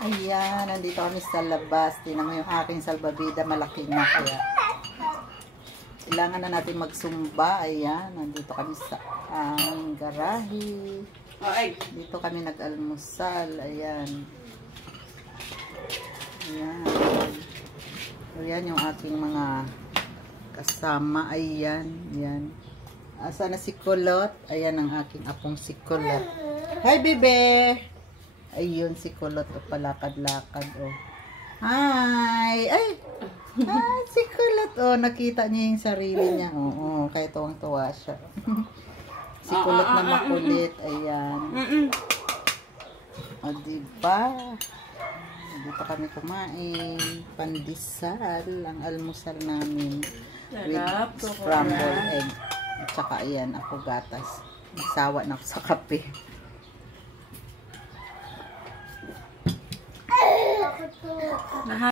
Ayan, nandito kami sa labas. Tingnan mo yung aking salbabida, malaki na kaya. Kailangan na natin magsumba. Ayan, nandito kami sa garahe. Dito kami nag-almusal. Ayan. Ayan. Ayan yung aking mga kasama. Ayan. Ayan. Asa na si Kulot? Ayan ang aking apong si Kulot. Hi, bebe! Ayun, si Kulot. O, palakad-lakad. Oh. Hi! Ay! Hi, si Kulot. Oh, nakita niya yung sarili niya. Oo, kaya tuwang-tuwa siya. Si Kulot na makulit. Ayan. O, diba? Dito kami kumain. Pandesal. Ang almusal namin. With scrambled egg. At saka, ayan, ako gatas. Nagsawa na ako sa kape.